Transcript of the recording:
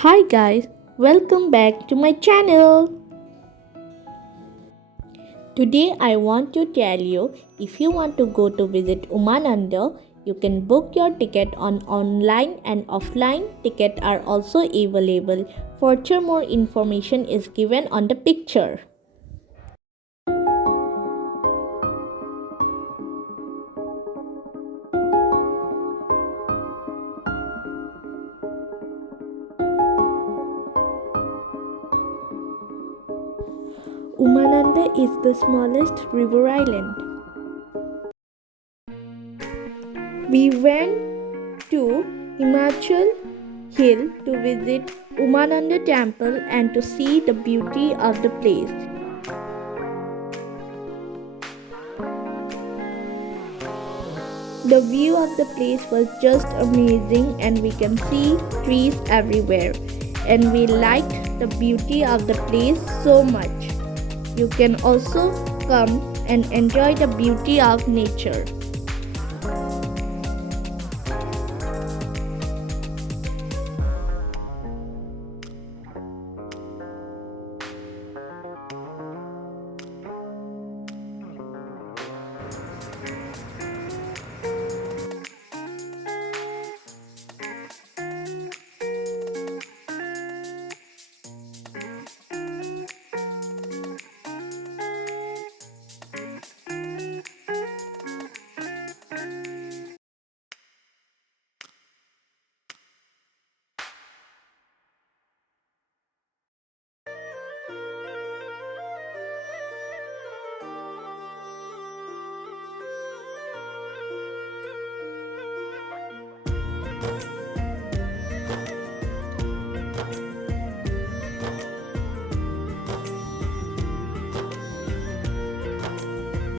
Hi guys, welcome back to my channel. Today I want to tell you if you want to go to visit Umananda, you can book your ticket on online and offline ticket are also available. Further more information is given on the picture. Umananda is the smallest river island. We went to Himachal Hill to visit Umananda Temple and to see the beauty of the place. The view of the place was just amazing and we can see trees everywhere and we liked the beauty of the place so much. You can also come and enjoy the beauty of nature.